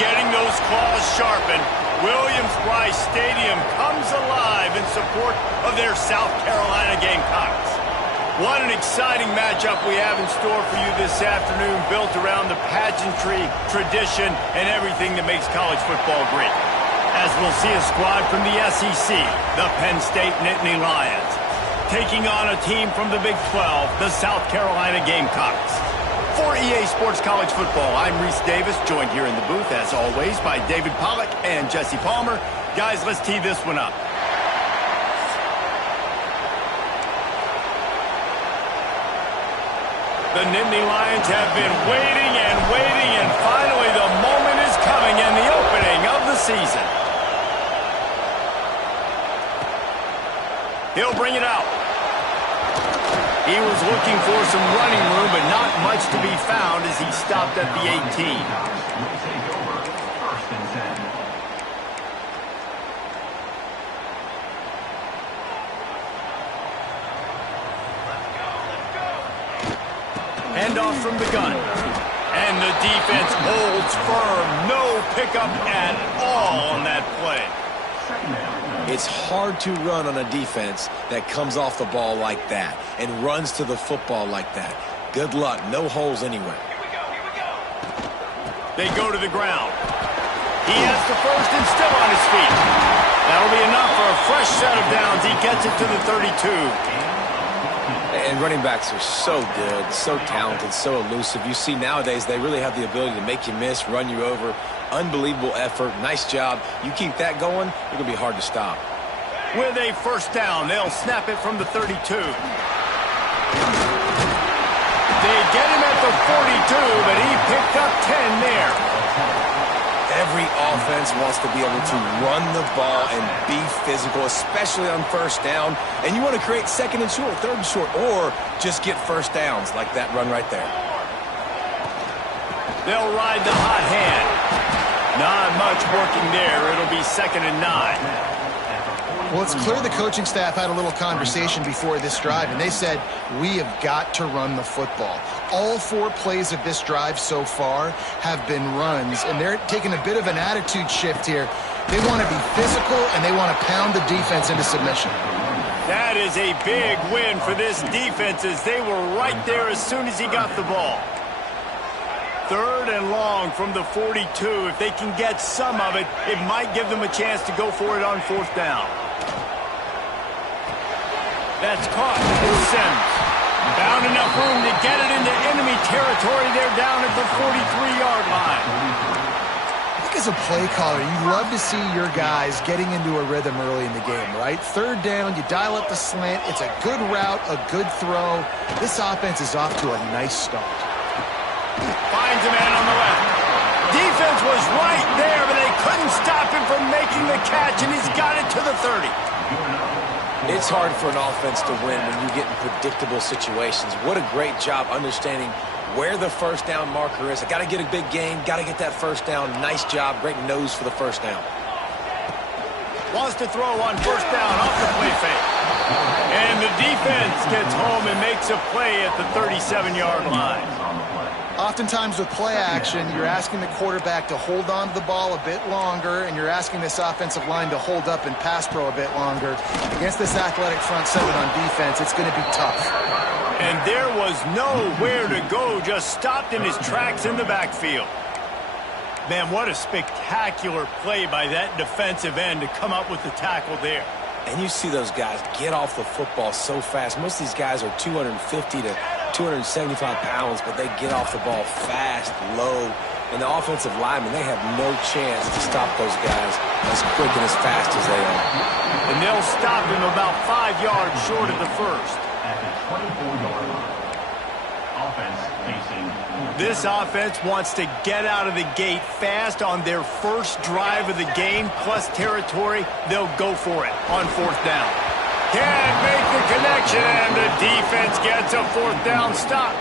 getting those claws sharpened. Williams-Brice Stadium comes alive in support of their South Carolina Gamecocks. What an exciting matchup we have in store for you this afternoon, built around the pageantry, tradition, and everything that makes college football great. As we'll see a squad from the SEC, the Penn State Nittany Lions, taking on a team from the Big 12, the South Carolina Gamecocks. For EA Sports College Football, I'm Reese Davis, joined here in the booth, as always, by David Pollack and Jesse Palmer. Guys, let's tee this one up. The Nittany Lions have been waiting, and finally the moment is coming in the opening of the season. He'll bring it out. He was looking for some running room, but not much to be found as he stopped at the 18. Handoff from the gun. And the defense holds firm. No pickup at all on that play. It's hard to run on a defense that comes off the ball like that and runs to the football like that. Good luck. No holes anywhere. Here we go. They go to the ground. He has the first and still on his feet. That'll be enough for a fresh set of downs. He gets it to the 32. And running backs are so good, so talented, so elusive. You see nowadays they really have the ability to make you miss, run you over. Unbelievable effort. Nice job. You keep that going, it's going to be hard to stop. With a first down, they'll snap it from the 32. They get him at the 42, but he picked up 10 there. Every offense wants to be able to run the ball and be physical, especially on first down. And you want to create second and short, third and short, or just get first downs like that run right there. They'll ride the hot hand. Not much working there. It'll be 2nd and 9. Well, it's clear the coaching staff had a little conversation before this drive, and they said, we have got to run the football. All 4 plays of this drive so far have been runs, and they're taking a bit of an attitude shift here. They want to be physical, and they want to pound the defense into submission. That is a big win for this defense, as they were right there as soon as he got the ball. 3rd and long from the 42. If they can get some of it, it might give them a chance to go for it on 4th down. That's caught. It's Sims. Found enough room to get it into enemy territory. They're down at the 43-yard line. I think as a play caller, you love to see your guys getting into a rhythm early in the game, right? 3rd down, you dial up the slant. It's a good route, a good throw. This offense is off to a nice start. Finds a man on the left. Defense was right there, but they couldn't stop him from making the catch, and he's got it to the 30. It's hard for an offense to win when you get in predictable situations. What a great job understanding where the first down marker is. I got to get a big gain, got to get that first down. Nice job, great nose for the first down. Wants to throw on 1st down off the play fake. And the defense gets home and makes a play at the 37-yard line. Oftentimes with play action, you're asking the quarterback to hold on to the ball a bit longer, and you're asking this offensive line to hold up and pass pro a bit longer. Against this athletic front seven on defense, it's going to be tough. And there was nowhere to go, just stopped in his tracks in the backfield. Man, what a spectacular play by that defensive end to come up with the tackle there. And you see those guys get off the football so fast. Most of these guys are 250 to 275 pounds, but they get off the ball fast, low. And the offensive linemen, they have no chance to stop those guys as quick and as fast as they are. And they'll stop him about 5 yards short of the first. At the 24-yard line. Offense facing. This offense wants to get out of the gate fast on their first drive of the game, plus territory. They'll go for it on 4th down. Can't make the connection, and the defense gets a 4th down stop.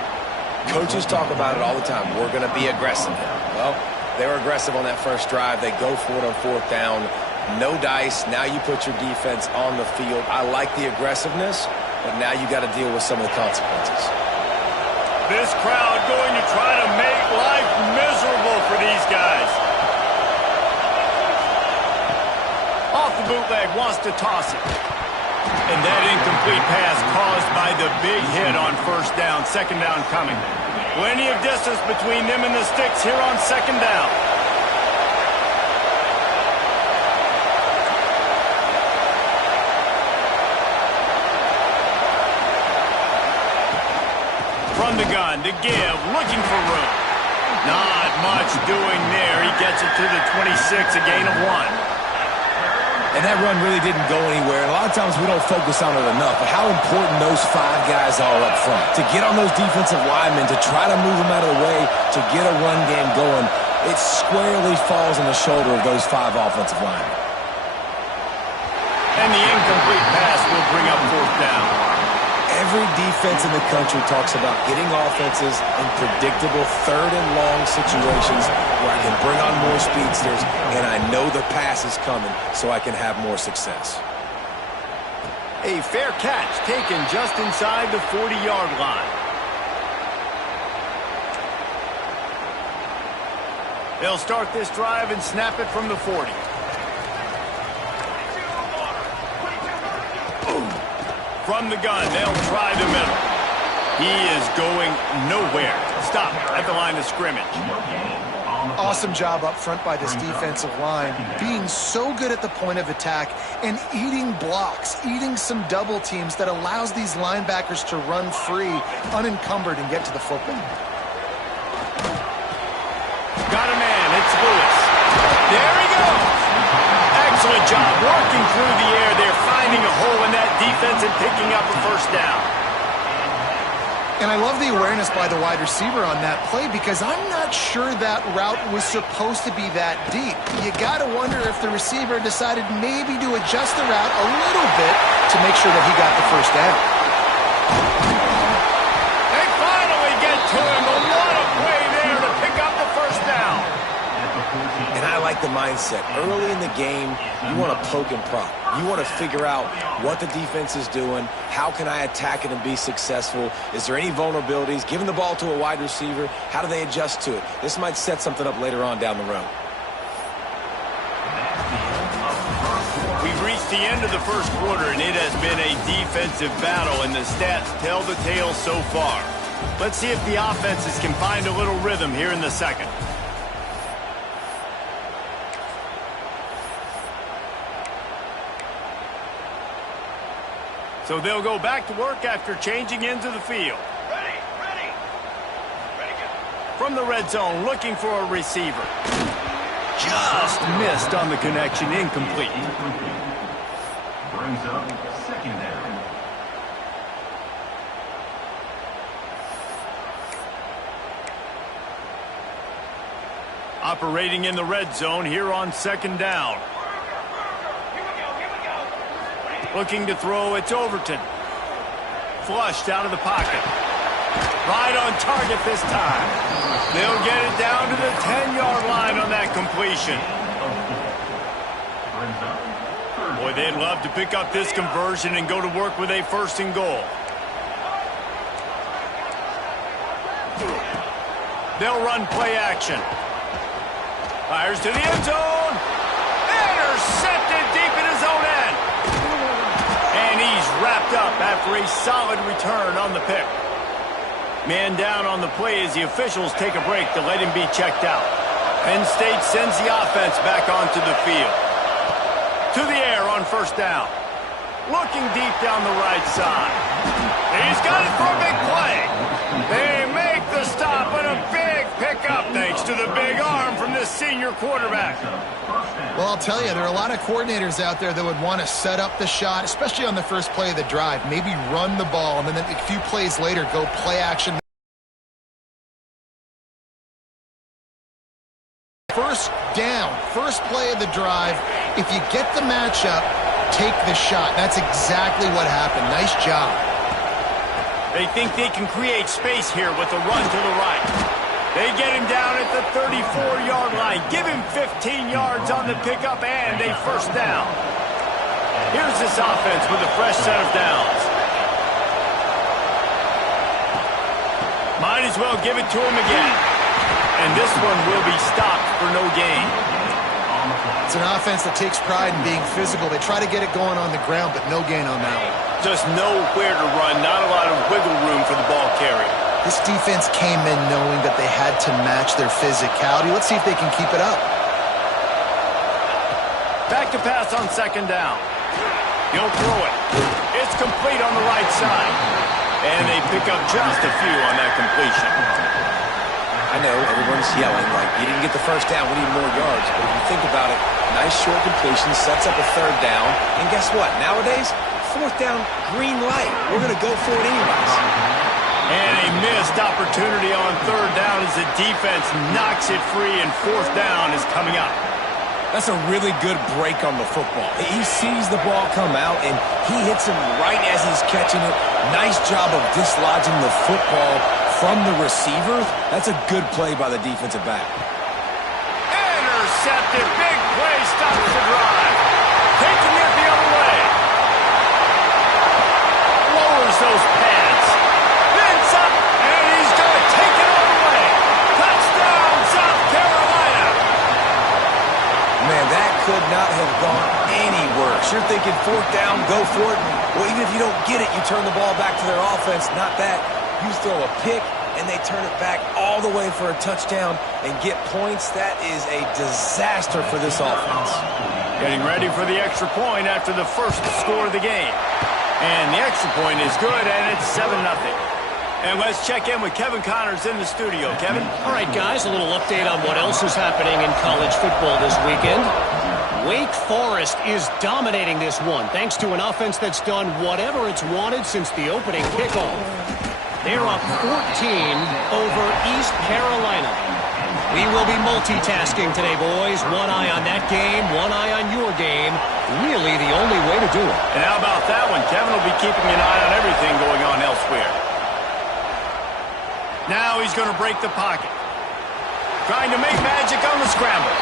Coaches talk about it all the time. We're going to be aggressive. Well, they were aggressive on that first drive. They go for it on 4th down. No dice. Now you put your defense on the field. I like the aggressiveness, but now you got to deal with some of the consequences. This crowd going to try to make life miserable for these guys. bootleg, wants to toss it. And that incomplete pass caused by the big hit on first down. Second down coming. Plenty of distance between them and the sticks here on second down. From the gun to give, looking for room. Not much doing there. He gets it to the 26, a gain of 1. And that run really didn't go anywhere. And a lot of times we don't focus on it enough, but how important those 5 guys are up front. To get on those defensive linemen, to try to move them out of the way, to get a run game going, it squarely falls on the shoulder of those 5 offensive linemen. And the incomplete pass will bring up fourth down. Every defense in the country talks about getting offenses in predictable third and long situations where I can bring on more speedsters and I know the pass is coming so I can have more success. A fair catch taken just inside the 40-yard line. They'll start this drive and snap it from the 40. From the gun, they'll try the middle. He is going nowhere. Stop at the line of scrimmage. Awesome job up front by this defensive line, being so good at the point of attack and eating blocks, eating some double teams that allows these linebackers to run free, unencumbered, and get to the football. Got a man. It's Lewis. There he goes. Excellent job working through the air there, finding a hole in that defense and picking up a first down. And I love the awareness by the wide receiver on that play because I'm not sure that route was supposed to be that deep. You got to wonder if the receiver decided maybe to adjust the route a little bit to make sure that he got the first down. They finally get to him, but what a play there to pick up the first down. And I like the mindset. Early in the game, you want to poke and prod. You want to figure out what the defense is doing. How can I attack it and be successful? Is there any vulnerabilities? Giving the ball to a wide receiver, how do they adjust to it? This might set something up later on down the road. We've reached the end of the first quarter, and it has been a defensive battle, and the stats tell the tale so far. Let's see if the offenses can find a little rhythm here in the second. So they'll go back to work after changing into the field. Ready, go. From the red zone, looking for a receiver. Just missed on the connection, incomplete. Brings up second down. Operating in the red zone here on second down. Looking to throw, it's Overton. Flushed out of the pocket. Right on target this time. They'll get it down to the 10-yard line on that completion. Boy, they'd love to pick up this conversion and go to work with a first and goal. They'll run play action. Fires to the end zone. Intercepted deep in his own end. And he's wrapped up after a solid return on the pick. Man down on the play as the officials take a break to let him be checked out. Penn State sends the offense back onto the field. To the air on first down. Looking deep down the right side. He's got it for a big play. They make the stop and a big pickup thanks to the big arm from this senior quarterback. Well, I'll tell you, there are a lot of coordinators out there that would want to set up the shot, especially on the first play of the drive, maybe run the ball, and then a few plays later go play action. First down, first play of the drive. If you get the matchup, take the shot. That's exactly what happened. Nice job. They think they can create space here with the run to the right. They get him down at the 34-yard line. Give him 15 yards on the pickup and a first down. Here's this offense with a fresh set of downs. Might as well give it to him again. And this one will be stopped for no gain. It's an offense that takes pride in being physical. They try to get it going on the ground, but no gain on that one. Just nowhere to run, not a lot of wiggle room for the ball carrier. This defense came in knowing that they had to match their physicality. Let's see if they can keep it up. Back to pass on second down. He'll throw it. It's complete on the right side. And they pick up just a few on that completion. I know everyone's yelling like, you didn't get the first down, we need more yards. But if you think about it, nice short completion, sets up a third down. And guess what? Nowadays, fourth down, green light. We're going to go for it anyways. And a missed opportunity on third down as the defense knocks it free, and fourth down is coming up. That's a really good break on the football. He sees the ball come out, and he hits him right as he's catching it. Nice job of dislodging the football from the receiver. That's a good play by the defensive back. Intercepted. Big play stops the drive. Taking it the other way. Lowers those pads. Bends up, and he's going to take it all the way. Touchdown, South Carolina. Man, that could not have gone any worse. You're thinking fourth down, go for it. Well, even if you don't get it, you turn the ball back to their offense. Not that. You throw a pick, and they turn it back all the way for a touchdown and get points. That is a disaster for this offense. Getting ready for the extra point after the first score of the game. And the extra point is good, and it's 7-0. And let's check in with Kevin Connors in the studio. Kevin? All right, guys, a little update on what else is happening in college football this weekend. Wake Forest is dominating this one, thanks to an offense that's done whatever it's wanted since the opening kickoff. They're up 14 over East Carolina. We will be multitasking today, boys. One eye on that game, one eye on your game. Really the only way to do it. And how about that one? Kevin will be keeping an eye on everything going on elsewhere. Now he's going to break the pocket. Trying to make magic on the scramble.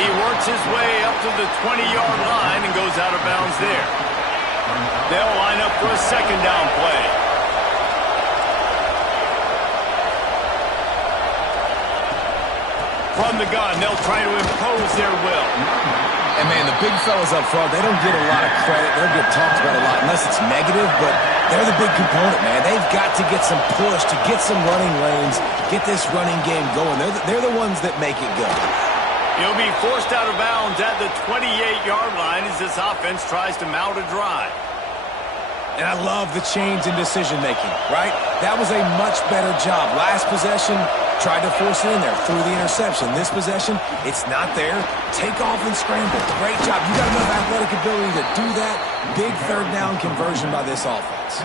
He works his way up to the 20-yard line and goes out of bounds there. They'll line up for a second down play. From the gun, they'll try to impose their will. And, man, the big fellas up front, they don't get a lot of credit. They don't get talked about a lot unless it's negative, but they're the big component, man. They've got to get some push, to get some running lanes, get this running game going. They're the ones that make it go. He'll be forced out of bounds at the 28-yard line as this offense tries to mount a drive. And I love the change in decision-making, right? That was a much better job. Last possession, tried to force it in there, threw the interception. This possession, it's not there. Take off and scramble. Great job. You got enough athletic ability to do that. Big third down conversion by this offense.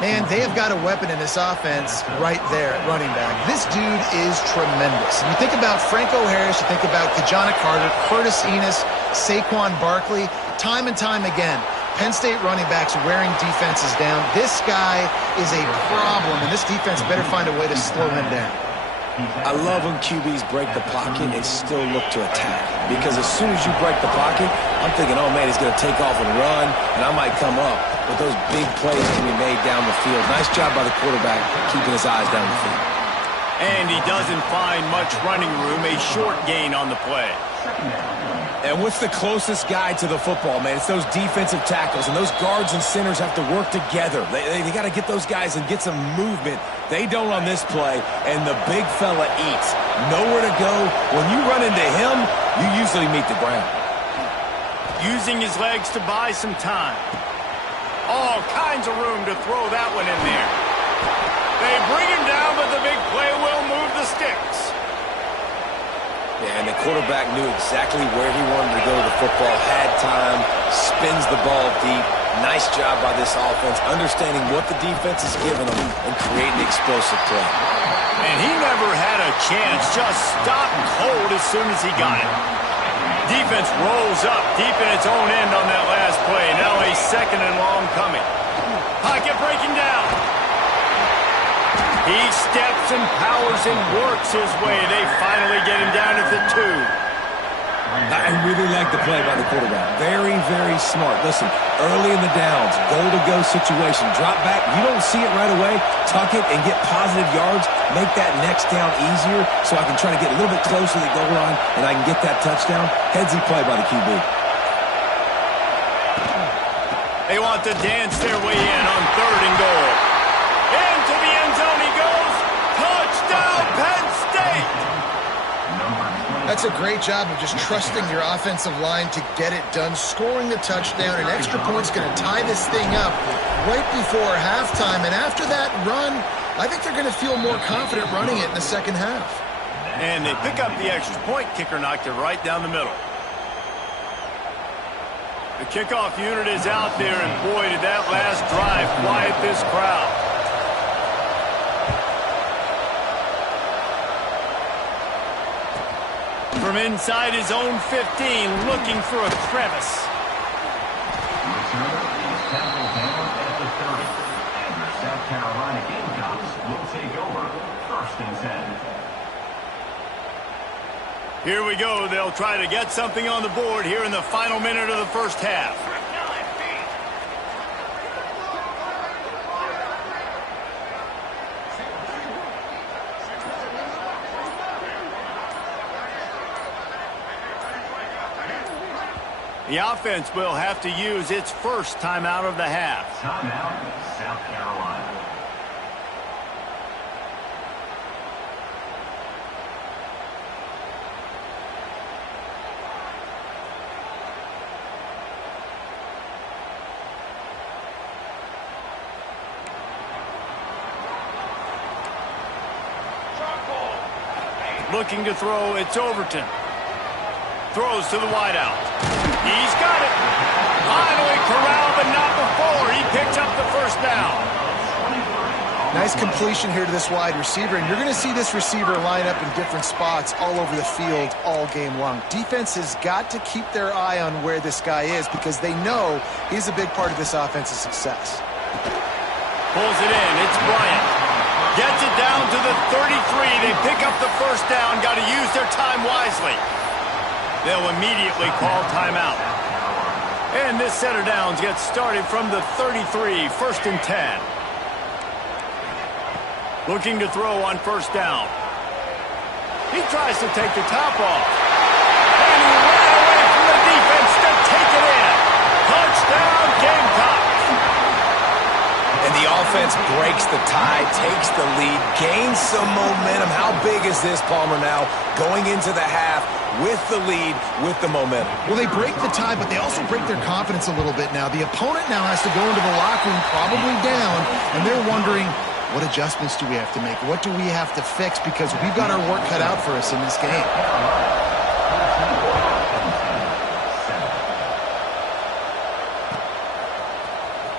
Man, they have got a weapon in this offense right there at running back. This dude is tremendous. And you think about Franco Harris, you think about Kajana Carter, Curtis Enos, Saquon Barkley, time and time again. Penn State running backs wearing defenses down. This guy is a problem, and this defense better find a way to slow him down. I love when QBs break the pocket and still look to attack. Because as soon as you break the pocket, I'm thinking, oh, man, he's going to take off and run, and I might come up. But those big plays can be made down the field. Nice job by the quarterback keeping his eyes down the field. And he doesn't find much running room, a short gain on the play. And what's the closest guy to the football, man? It's those defensive tackles, and those guards and centers have to work together. They got to get those guys and get some movement. They don't on this play, and the big fella eats. Nowhere to go. When you run into him, you usually meet the ground. Using his legs to buy some time. All kinds of room to throw that one in there. They bring him down, but the big play will move the sticks. Yeah, and the quarterback knew exactly where he wanted to go to the football, had time, spins the ball deep. Nice job by this offense, understanding what the defense is giving them and creating explosive play. And he never had a chance, just stopped cold as soon as he got it. Defense rolls up deep in its own end on that last play. Now a second and long coming. Pocket breaking down. He steps and powers and works his way. They finally get him down at the 2. I really like the play by the quarterback. Very, very smart. Listen, early in the downs, goal-to-go situation, drop back. You don't see it right away. Tuck it and get positive yards. Make that next down easier so I can try to get a little bit closer to the goal line and I can get that touchdown. Headsy play by the QB. They want to dance their way in on 3rd and goal. Into the end zone he goes. Touchdown, Penn State! That's a great job of just trusting your offensive line to get it done, scoring the touchdown. An extra point's going to tie this thing up right before halftime. And after that run, I think they're going to feel more confident running it in the second half. And they pick up the extra point. Kicker knocked it right down the middle. The kickoff unit is out there, and boy, did that last drive quiet this crowd. From inside his own 15, looking for a crevice. Returner is tackled down at the 30. And the South Carolina Gamecocks will take over 1st and 10. Here we go. They'll try to get something on the board here in the final minute of the first half. The offense will have to use its first timeout of the half. Timeout, South Carolina. Looking to throw, it's Overton. Throws to the wideout. He's got it. Finally corralled, but not before. He picks up the first down. Nice completion here to this wide receiver, and you're going to see this receiver line up in different spots all over the field all game long. Defense has got to keep their eye on where this guy is because they know he's a big part of this offense's success. Pulls it in. It's Bryant. Gets it down to the 33. They pick up the first down. Got to use their time wisely. They'll immediately call timeout. And this set of downs gets started from the 33, 1st and 10. Looking to throw on first down. He tries to take the top off. And he ran away from the defense to take it in. Touchdown, Gamecocks. And the offense breaks the tie, takes the lead, gains some momentum. How big is this, Palmer, now? Going into the half with the lead, with the momentum. Well, they break the tie, but they also break their confidence a little bit now. The opponent now has to go into the locker room, probably down, and they're wondering, what adjustments do we have to make? What do we have to fix? Because we've got our work cut out for us in this game.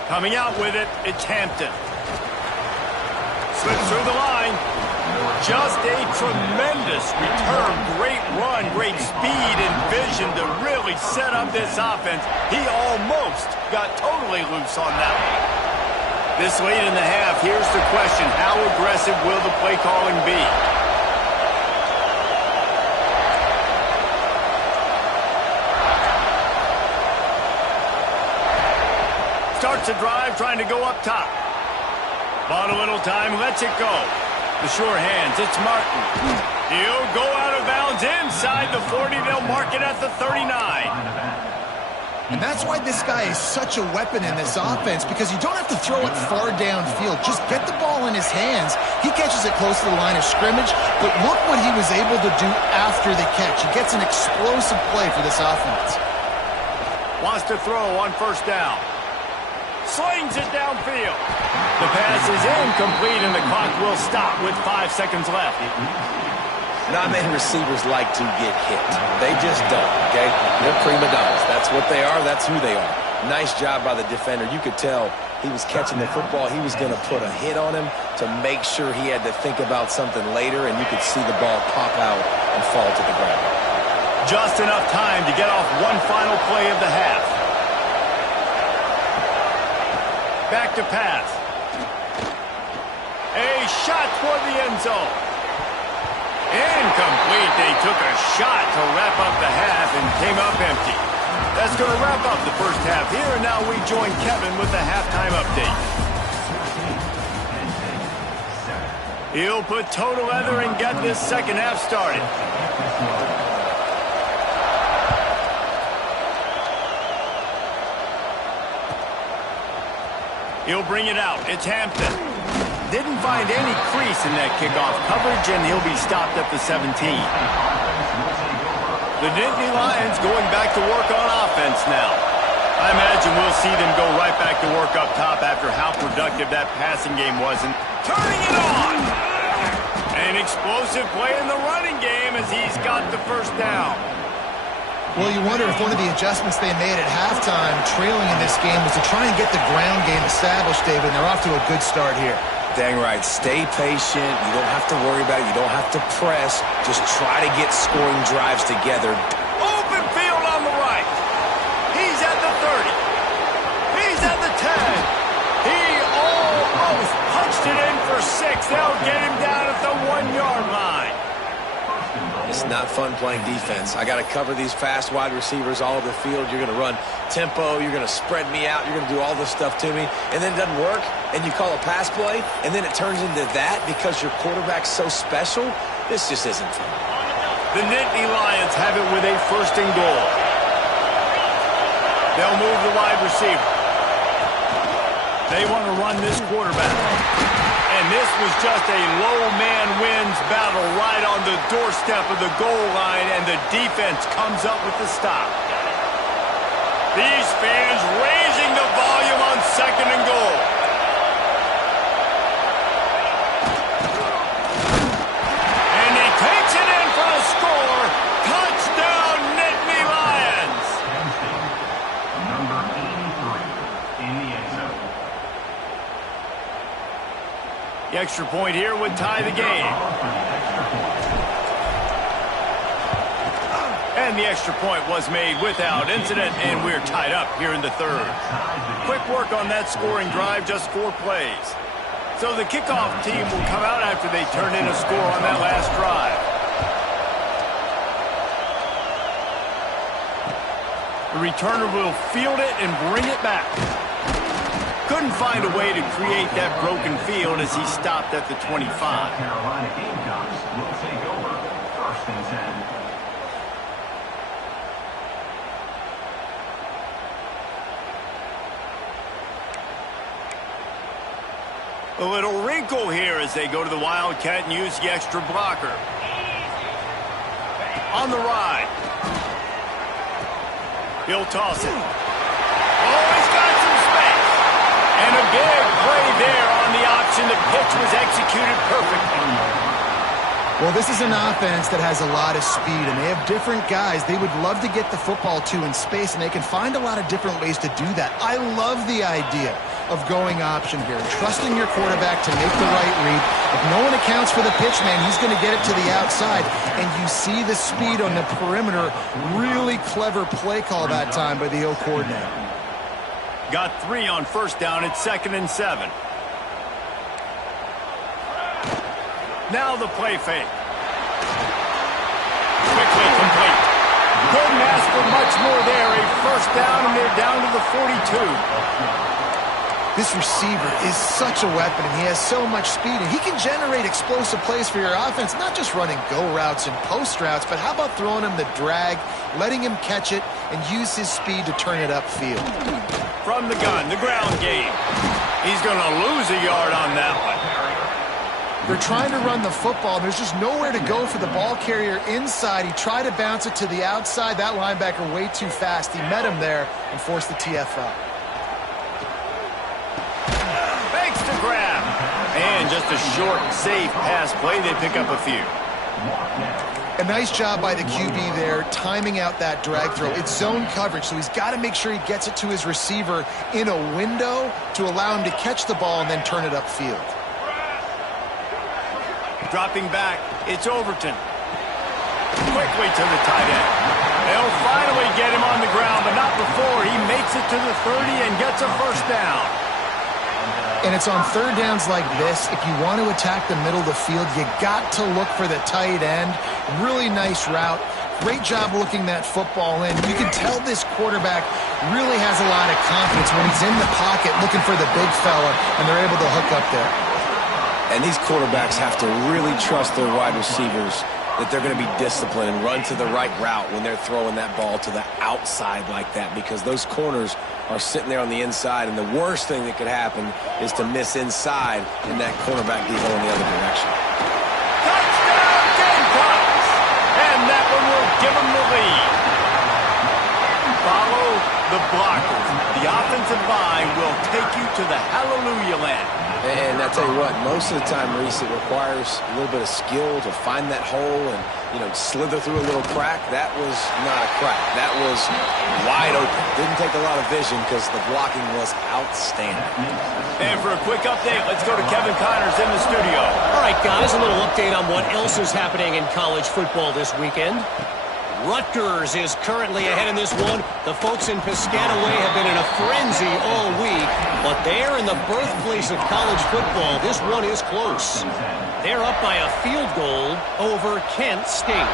Coming out with it, it's Hampton. Slips through the line. Just a tremendous return. Great run, great speed and vision to really set up this offense. He almost got totally loose on that one. This late in the half, here's the question. How aggressive will the play calling be? Starts a drive, trying to go up top. Bought a little time, lets it go. The sure hands, it's Martin. He'll go out of bounds inside the 40. They'll mark it at the 39. And that's why this guy is such a weapon in this offense, because you don't have to throw it far downfield. Just get the ball in his hands. He catches it close to the line of scrimmage, but look what he was able to do after the catch. He gets an explosive play for this offense. Wants to throw on first down. Slings it downfield. The pass is incomplete, and the clock will stop with 5 seconds left. Not many receivers like to get hit. They just don't, okay? They're prima donnas. That's what they are. That's who they are. Nice job by the defender. You could tell he was catching the football. He was going to put a hit on him to make sure he had to think about something later, and you could see the ball pop out and fall to the ground. Just enough time to get off one final play of the half. Back to pass. A shot toward the end zone. Incomplete. They took a shot to wrap up the half and came up empty. That's going to wrap up the first half here, and now we join Kevin with the halftime update. He'll put toe together and get this second half started. He'll bring it out. It's Hampton. Didn't find any crease in that kickoff coverage, and he'll be stopped at the 17. The Nittany Lions going back to work on offense now. I imagine we'll see them go right back to work up top after how productive that passing game was. And turning it on! An explosive play in the running game as he's got the first down. Well, you wonder if one of the adjustments they made at halftime, trailing in this game, was to try and get the ground game established, David, and they're off to a good start here. Dang right. Stay patient. You don't have to worry about it. You don't have to press. Just try to get scoring drives together. Open field on the right. He's at the 30. He's at the 10. He almost punched it in for 6. They'll get him down at the 1-yard line. It's not fun playing defense. I got to cover these fast wide receivers all over the field. You're going to run tempo. You're going to spread me out. You're going to do all this stuff to me. And then it doesn't work, and you call a pass play, and then it turns into that because your quarterback's so special. This just isn't fun. The Nittany Lions have it with a 1st and goal. They'll move the wide receiver. They want to run this quarterback. And this was just a low man wins battle right on the doorstep of the goal line, and the defense comes up with the stop. These fans raising the volume on 2nd and goal. And he takes it in for the score. Touchdown, Nittany Lions. Number 83 in the end zone. The extra point here would tie the game. And the extra point was made without incident, and we're tied up here in the 3rd. Quick work on that scoring drive, just 4 plays. So the kickoff team will come out after they turn in a score on that last drive. The returner will field it and bring it back. Couldn't find a way to create that broken field as he stopped at the 25. Carolina Gamecocks will take over 1st and 10. A little wrinkle here as they go to the Wildcat and use the extra blocker. On the ride. He'll toss it. Oh, he's got some space. And a big play there on the option. The pitch was executed perfectly. Well, this is an offense that has a lot of speed, and they have different guys they would love to get the football to in space, and they can find a lot of different ways to do that. I love the idea of going option here, trusting your quarterback to make the right read. If no one accounts for the pitch, man, he's going to get it to the outside, and you see the speed on the perimeter. Really clever play call that time by the O coordinator. Got 3 on 1st down at 2nd and 7. Now the play fake. Quickly complete. Couldn't ask for much more there. A 1st down, and they're down to the 42. This receiver is such a weapon, and he has so much speed, and he can generate explosive plays for your offense, not just running go routes and post routes, but how about throwing him the drag, letting him catch it, and use his speed to turn it upfield. From the gun, the ground game. He's going to lose a yard on that one. They're trying to run the football. There's just nowhere to go for the ball carrier inside. He tried to bounce it to the outside. That linebacker way too fast. He met him there and forced the TFL. Fakes to grab. And just a short, safe pass play. They pick up a few. A nice job by the QB there, timing out that drag throw. It's zone coverage, so he's got to make sure he gets it to his receiver in a window to allow him to catch the ball and then turn it upfield. Dropping back, it's Overton. Quickly to the tight end. They'll finally get him on the ground, but not before he makes it to the 30 and gets a 1st down. And it's on third downs like this. If you want to attack the middle of the field, you got to look for the tight end. Really nice route. Great job looking that football in. You can tell this quarterback really has a lot of confidence when he's in the pocket looking for the big fella, and they're able to hook up there. And these quarterbacks have to really trust their wide receivers that they're going to be disciplined and run to the right route when they're throwing that ball to the outside like that, because those corners are sitting there on the inside, and the worst thing that could happen is to miss inside and that cornerback be going the other direction. Touchdown Gamecocks! And that one will give them the lead. Follow the blockers. The offensive line will take you to the hallelujah land. And I tell you what, most of the time, Reese, it requires a little bit of skill to find that hole and, slither through a little crack. That was not a crack. That was wide open. Didn't take a lot of vision because the blocking was outstanding. And for a quick update, let's go to Kevin Connors in the studio. All right, guys, a little update on what else is happening in college football this weekend. Rutgers is currently ahead in this one. The folks in Piscataway have been in a frenzy all week, but they're in the birthplace of college football. This one is close. They're up by a field goal over Kent State.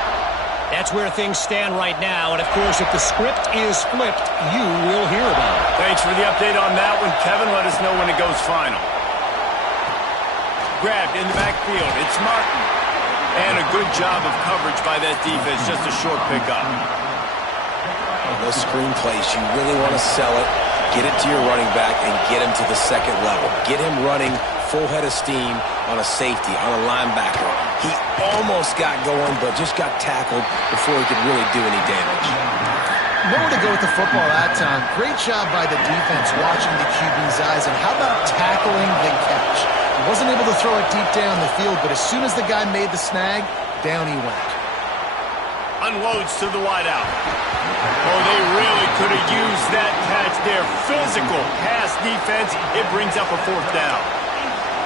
That's where things stand right now, and of course, if the script is flipped, you will hear about it. Thanks for the update on that one, Kevin. Let us know when it goes final. Grabbed in the backfield. It's Martin. And a good job of coverage by that defense. Just a short pickup. Those screen plays, you really want to sell it, get it to your running back, and get him to the second level. Get him running full head of steam on a safety, on a linebacker. He almost got going, but just got tackled before he could really do any damage. Nowhere to go with the football that time. Great job by the defense watching the QB's eyes. And how about tackling the catch? He wasn't able to throw it deep down the field, but as soon as the guy made the snag, down he went. Unloads to the wideout. Oh, they really could have used that catch there. Physical pass defense. It brings up a fourth down.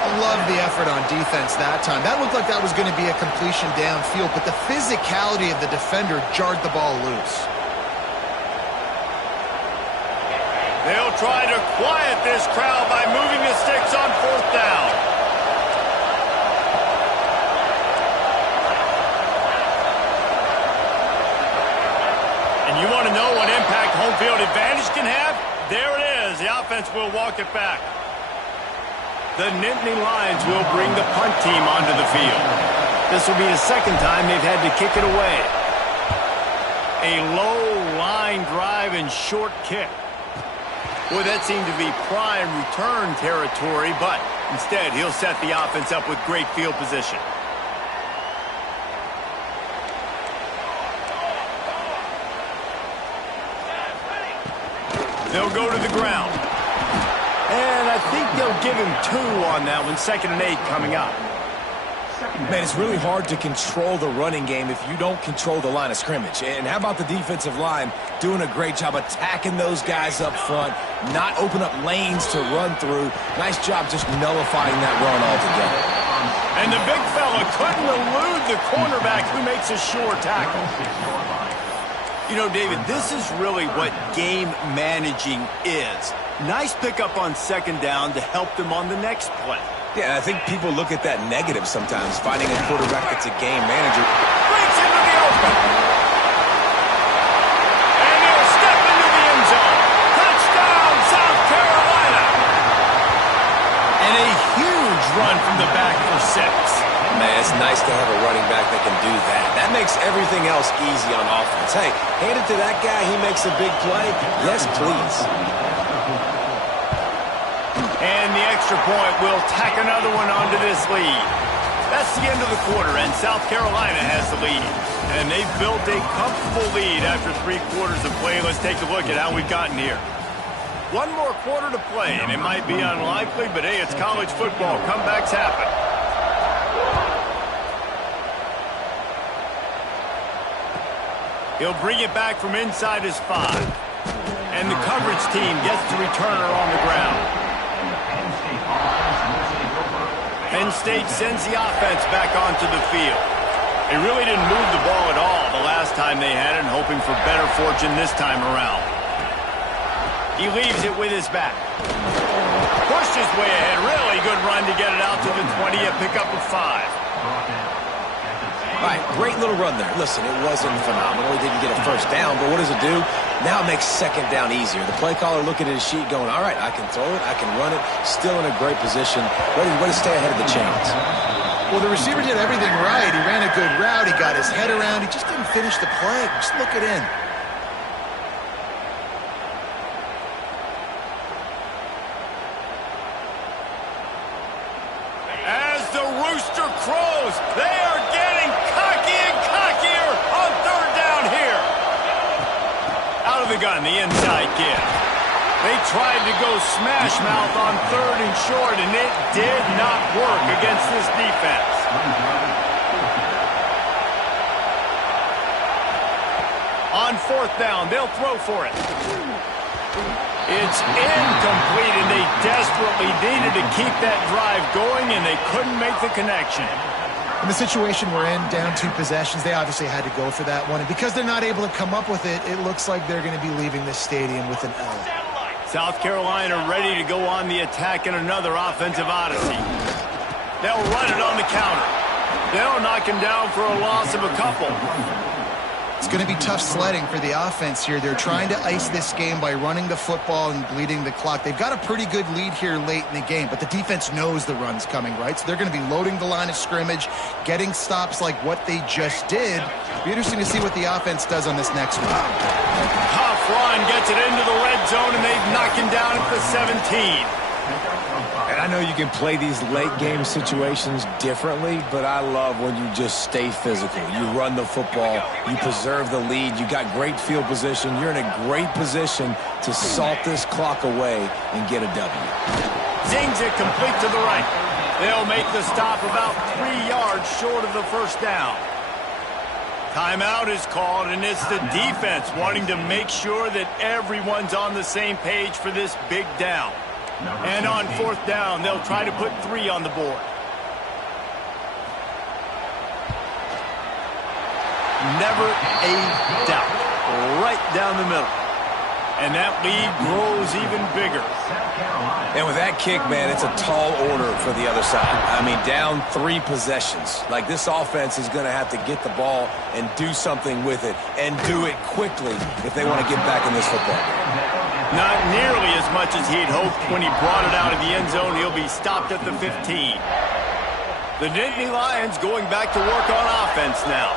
I love the effort on defense that time. That looked like that was going to be a completion downfield, but the physicality of the defender jarred the ball loose. They'll try to quiet this crowd by moving the sticks on fourth down. And you want to know what impact home field advantage can have? There it is. The offense will walk it back. The Nittany Lions will bring the punt team onto the field. This will be the second time they've had to kick it away. A low line drive and short kick. Boy, that seemed to be prime return territory, but instead he'll set the offense up with great field position. They'll go to the ground. And I think they'll give him 2 on that one. 2nd and 8 coming up. Man, it's really hard to control the running game if you don't control the line of scrimmage. And how about the defensive line doing a great job attacking those guys up front, not open up lanes to run through. Nice job just nullifying that run altogether. And the big fella couldn't elude the cornerback who makes a sure tackle. You know, David, this is really what game managing is. Nice pickup on 2nd down to help them on the next play. Yeah, I think people look at that negative sometimes, finding a quarterback that's a game manager. Breaks into the open. And he'll step into the end zone. Touchdown, South Carolina. And a huge run from the back for 6. Man, it's nice to have a running back that can do that. That makes everything else easy on offense. Hey, hand it to that guy, he makes a big play. Yes, please. And the extra point will tack another one onto this lead. That's the end of the quarter, and South Carolina has the lead. And they've built a comfortable lead after 3 quarters of play. Let's take a look at how we've gotten here. 1 more quarter to play, and it might be unlikely, but hey, it's college football. Comebacks happen. He'll bring it back from inside his 5. And the coverage team gets the returner on the ground. Penn State sends the offense back onto the field. They really didn't move the ball at all the last time they had it, hoping for better fortune this time around. He leaves it with his back. pushed his way ahead. Really good run to get it out to the 20, a pickup of 5. All right, great little run there. Listen, it wasn't phenomenal. He didn't get a first down, but what does it do? Now it makes second down easier. The play caller looking at his sheet going, all right, I can throw it, I can run it, still in a great position, ready to stay ahead of the chains. Well, the receiver did everything right. He ran a good route. He got his head around. He just didn't finish the play. Just look it in. As the rooster crows, they are getting cocky and cockier on third down here. Out of the gun, the inside give. They tried to go smash mouth on third and short, and it did not work against this defense. On fourth down, they'll throw for it. It's incomplete, and they desperately needed to keep that drive going, and they couldn't make the connection. In the situation we're in, down 2 possessions, they obviously had to go for that one. And because they're not able to come up with it, it looks like they're going to be leaving this stadium with an L. South Carolina ready to go on the attack in another offensive odyssey. They'll run it on the counter. They'll knock him down for a loss of a couple. It's going to be tough sledding for the offense here. They're trying to ice this game by running the football and bleeding the clock. They've got a pretty good lead here late in the game, but the defense knows the run's coming, right? So they're going to be loading the line of scrimmage, getting stops like what they just did. It'll be interesting to see what the offense does on this next one. Tough run, gets it into the red zone, and they've knocked him down at the 17. And I know you can play these late-game situations differently, but I love when you just stay physical. You run the football, you preserve the lead, you got great field position, you're in a great position to salt this clock away and get a W. Zings it complete to the right. They'll make the stop about 3 yards short of the first down. Timeout is called, and it's the defense wanting to make sure that everyone's on the same page for this big down. And on fourth down, they'll try to put 3 on the board. Never a doubt. Right down the middle. And that lead grows even bigger. And with that kick, man, it's a tall order for the other side. I mean, down 3 possessions. Like, this offense is going to have to get the ball and do something with it, and do it quickly if they want to get back in this football game. Not nearly as much as he'd hoped when he brought it out of the end zone. He'll be stopped at the 15. The Nittany Lions going back to work on offense now.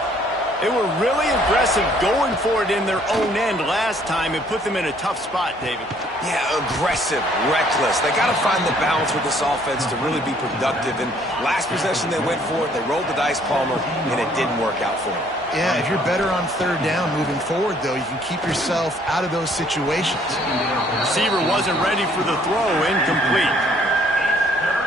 They were really aggressive going for it in their own end last time. It put them in a tough spot, David. Yeah, aggressive, reckless. They got to find the balance with this offense to really be productive. And last possession they went for it, they rolled the dice, Palmer, and it didn't work out for them. Yeah, if you're better on third down moving forward, though, you can keep yourself out of those situations. Receiver wasn't ready for the throw, incomplete.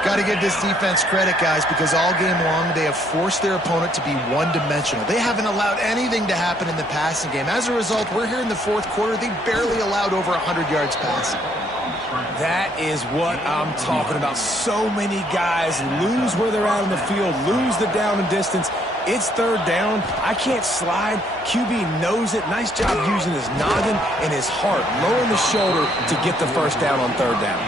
Got to give this defense credit, guys, because all game long they have forced their opponent to be one-dimensional. They haven't allowed anything to happen in the passing game. As a result, we're here in the fourth quarter. They barely allowed over 100 yards passing. That is what I'm talking about. So many guys lose where they're at on the field, lose the down and distance. It's third down. I can't slide. QB knows it. Nice job using his noggin and his heart, lowering the shoulder to get the first down on third down.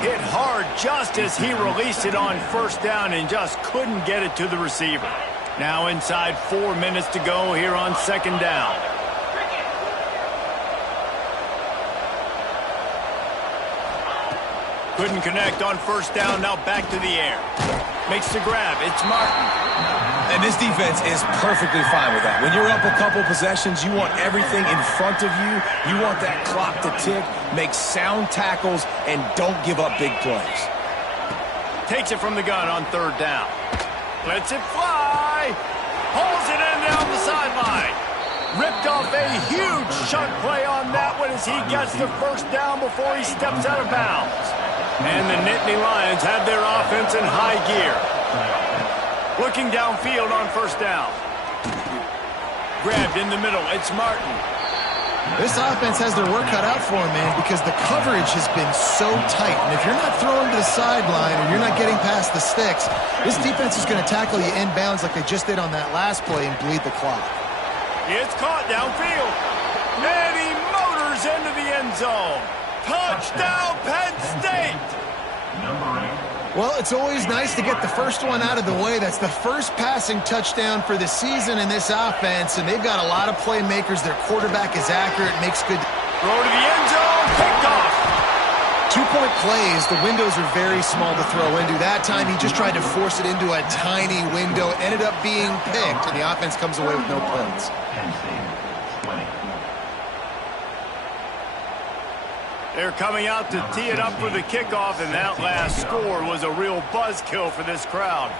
Hit hard just as he released it on first down and just couldn't get it to the receiver. Now inside 4 minutes to go here on second down. Couldn't connect on first down, now back to the air. Makes the grab, it's Martin. And this defense is perfectly fine with that. When you're up a couple possessions, you want everything in front of you. You want that clock to tick, make sound tackles, and don't give up big plays. Takes it from the gun on third down. Lets it fly. Pulls it in down the sideline. Ripped off a huge chunk play on that one as he gets the first down before he steps out of bounds. And the Nittany Lions have their offense in high gear. Looking downfield on first down. Grabbed in the middle. It's Martin. This offense has their work cut out for them, man, because the coverage has been so tight. And if you're not throwing to the sideline or you're not getting past the sticks, this defense is going to tackle you inbounds like they just did on that last play and bleed the clock. It's caught downfield. And he motors into the end zone. Touchdown, Penn State! Number 8. Well, it's always nice to get the first one out of the way. That's the first passing touchdown for the season in this offense, and they've got a lot of playmakers. Their quarterback is accurate, makes good... Throw to the end zone, picked off. 2-point plays, the windows are very small to throw into. That time, he just tried to force it into a tiny window, ended up being picked, and the offense comes away with no points. Penn State, 20. They're coming out to tee it up for the kickoff, and that last score was a real buzzkill for this crowd.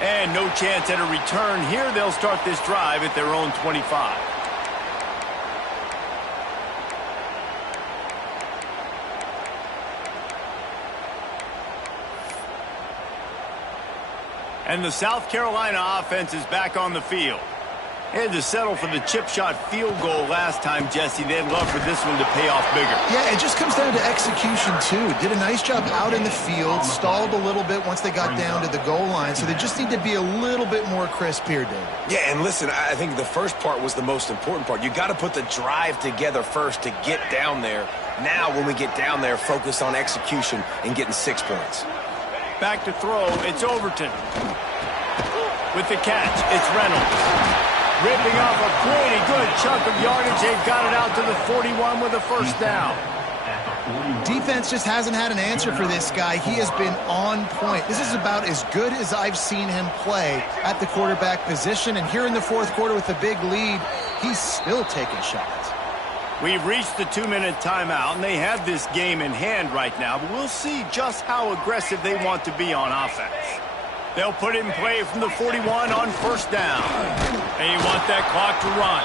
And no chance at a return here. They'll start this drive at their own 25. And the South Carolina offense is back on the field. They had to settle for the chip shot field goal last time, Jesse. They'd love for this one to pay off bigger. Yeah, it just comes down to execution, too. Did a nice job out in the field, stalled a little bit once they got down to the goal line, so they just need to be a little bit more crisp here, David. Yeah, and listen, I think the first part was the most important part. You got to put the drive together first to get down there. Now, when we get down there, focus on execution and getting 6 points. Back to throw, it's Overton. With the catch, it's Reynolds. Ripping off a pretty good chunk of yardage. They've got it out to the 41 with a first down. Defense just hasn't had an answer for this guy. He has been on point. This is about as good as I've seen him play at the quarterback position. And here in the fourth quarter with a big lead, he's still taking shots. We've reached the 2-minute timeout, and they have this game in hand right now. But we'll see just how aggressive they want to be on offense. They'll put it in play from the 41 on first down. And you want that clock to run.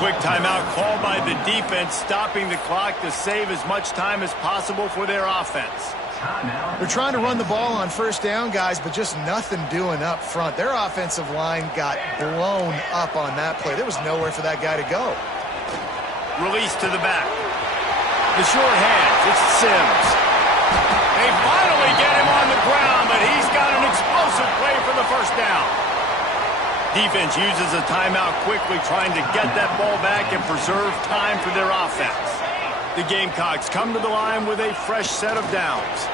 Quick timeout called by the defense, stopping the clock to save as much time as possible for their offense. They're trying to run the ball on first down, guys, but just nothing doing up front. Their offensive line got blown up on that play. There was nowhere for that guy to go. Release to the back. The short hands, it's Sims. They finally get him on the ground, but he's got an explosive play for the first down. Defense uses a timeout quickly, trying to get that ball back and preserve time for their offense. The Gamecocks come to the line with a fresh set of downs.